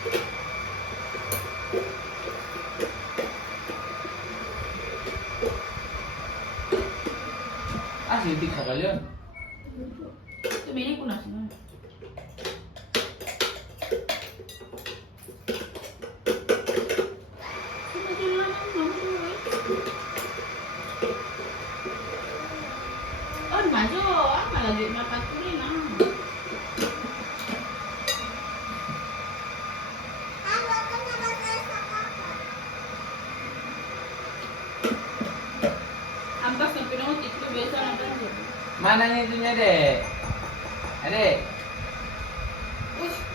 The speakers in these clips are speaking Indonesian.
Ah, sitik sa kalyon. Tumili ko na siya. Oh, masuk. Apa lagi makan kuring ah. Ampas na pinutik ko besa na tayo. Mana itu nya, Dek? Adek,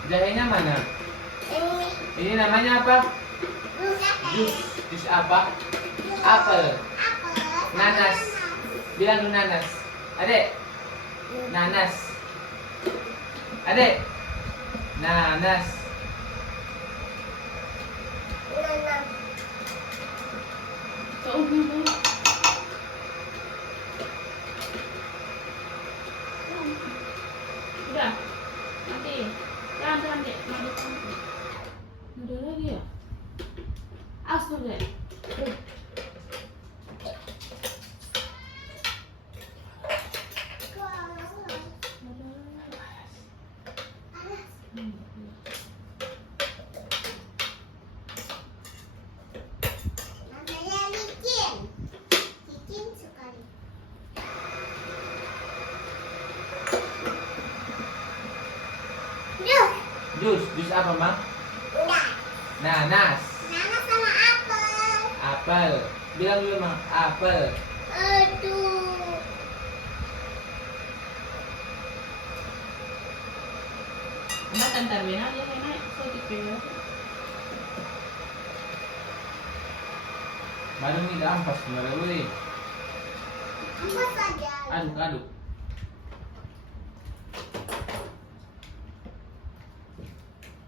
jahenya mana? Ini namanya apa? Jus. Jus apa? Apel. Nanas. Bilang dulu nanas. Adek. Nanas. Adek. Nanas. Kaugin ba? Udah. Nanti. Jangan dek. Ada lagi ya? Astaga dek. Jus apa, Bang? Nanas. Nanas sama apel. Apel. Bilang dulu, Bang. Apel. Aduh. Mbak tantarwin aja naik. So dipilih. Baru nih dah ampas kemarin, weh. Ampas saja. Aduk.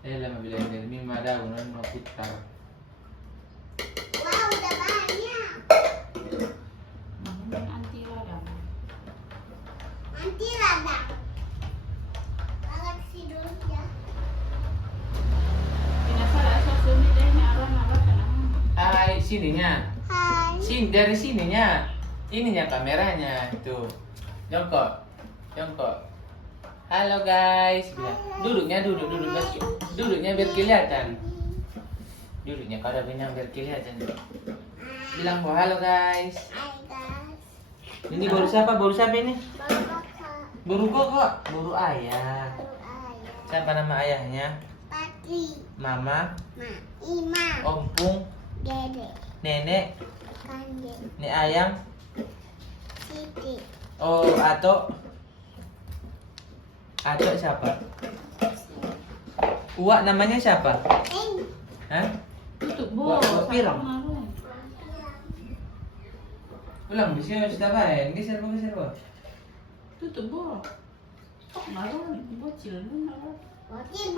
Lama bilang ini ada unan mau putar. Wow, udah banyak. Namanya anti radang. Nanti radang. Galaksi dulu ya. Pinasal asal sumit deh ini arah-arah kan. Hai, sininya. Hai. Dari sininya. Ininya kameranya itu. Jongkok. Halo guys. Bilang. Duduknya biar kelihatan. Duduknya kalau bilang biar kelihatan. Bilang halo guys. Hai guys. Ini baru siapa? Ini? Baru kakak. Baru kok. Baru ayah. Baru ayah. Siapa nama ayahnya? Patri. Mama, Ma. Ima. Ompung, Dede. Nenek, Kande. Nek Ayang, Siti. oh Ato. Ato siapa? Uwak namanya siapa? Eng. Hah? Tutup Buat bos. pirang. Ulang bisa sudah baik. Geser apa? Tutup bos. Oh, marun, bocil marun. Bocil.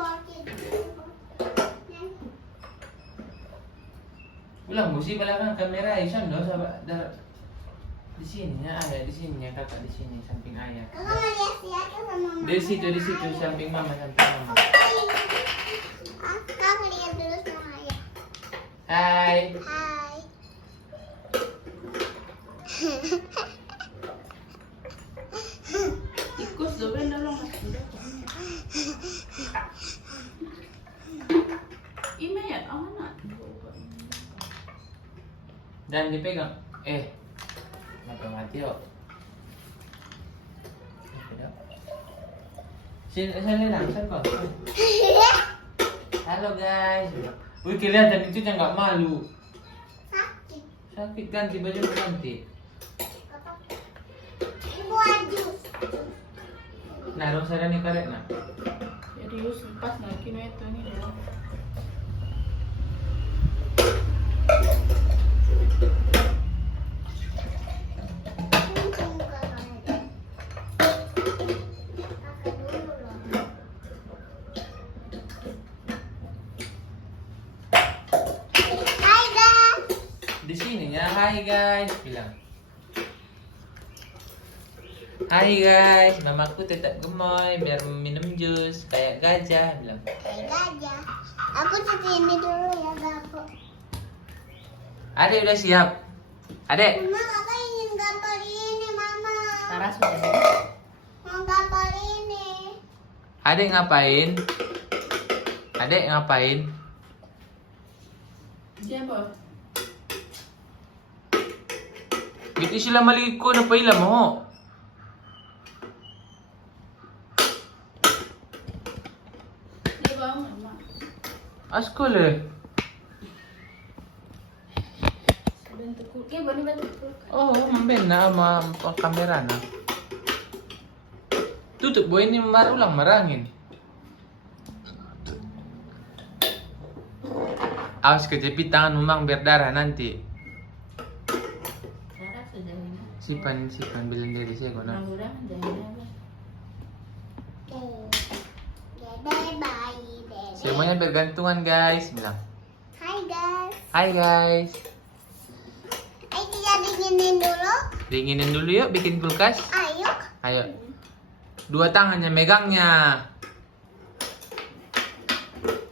Ulang musi belakang kamera Isan doh sahabat di sininya ayah, di sininya kakak, di sini samping ayah. Kakak mau lihat sama mama. Di situ samping mama. Kakak mau lihat dulu sama ayah. Hai. Hai. Tikus tuh kan dalam Ima ya, amanah. Dan dipegang. Mati. Sini langsung kok. Halo guys. Wih kelihatan itu yang nggak malu. Sakit. Sakit ganti baju ganti. Ibu ajus. Nah, dong saya nih karet nah. Jadi us pas nak kino itu ni dia. Hai guys. Di sininya hai guys bilang. Hai guys, mamaku tetap gemoy biar minum jus kayak gajah bilang. Hai gajah. Aku cuci ini dulu ya, Gapo. Adek udah siap. Adek. Mama, Kakak ingin gambar ini, Mama. Sarah sudah. Mau gambar ini. Adek ngapain? Adek ngapain? Siapa? Iti sila maliko na paila mo. Siapa mama? Askol eh. Bentuk kulkas, bani bentuk kulkas. Oh, mamben na kamera na. Tutup boy ini ulang marangin. Awas kejepit tangan memang berdarah nanti. Sarah sudah ini. Sipan bilang dari saya kok. Mudah-mudahan jangan apa. Dede, bayi, dede. Semuanya bergantungan guys, bilang. Hai, guys. Hai guys. Ayo kita dinginin dulu. Dinginin dulu yuk bikin kulkas. Ayo. Ayo. Dua tangannya megangnya.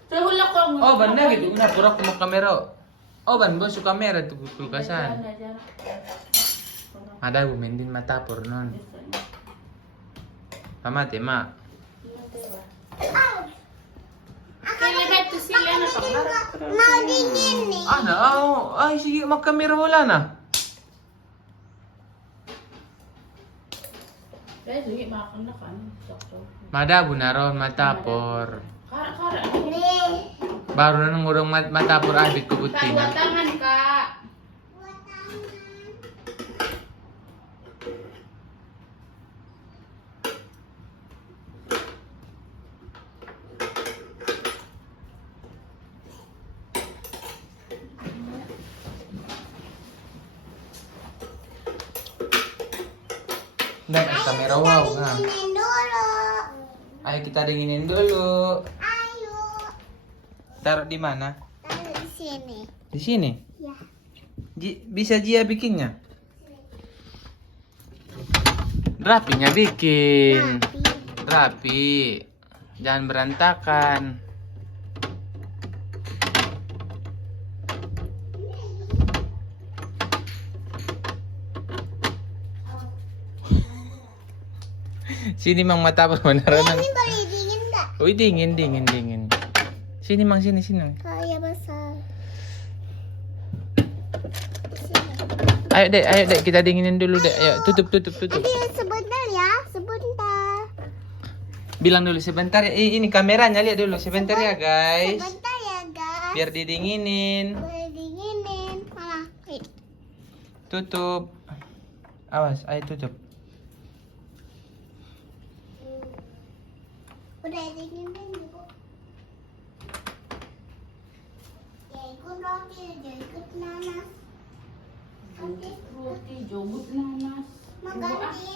Sehulak ko. Oh, banda gitu. Una pura ko mo kamera. Oh, ban bo su kamera tu kulkasan. Ada bumendin mata pornon. Pamate ma. Kailan ito sila na pangarap? Mau dingin nih. Ana, ay sige magkamera wala na. Kaya sige makan na kan. Sakto. Mada bunaron matapor. Kara. Nih. Baru na nang urang matapor abit ko butin. Dua tangan kak. Buat tangan. Dan kamera wow nga. Dinginin dulu. Ayo kita dinginin dulu. Ayo. Taruh di mana? Taruh di sini. Di sini. Ya. Bisa Jia bikinnya? Rapinya bikin. Rapi. Rapi. Jangan berantakan. Sini mang matapor beneran. Ini boleh dingin nggak? Wih dingin. Sini mang sini. Kayak basah. Ayo dek kita dinginin dulu dek. Ayo tutup. Nanti sebentar ya, sebentar. Bilang dulu sebentar ya. Ini kameranya lihat dulu sebentar ya guys. Sebentar ya guys. Biar didinginin. Boleh dinginin. Mana? Tutup. Awas, ayo tutup. Udah dinginin juga. Ya ikut roti, ya ikut nanas. Oke. Roti jogurt nanas. Mau gantiin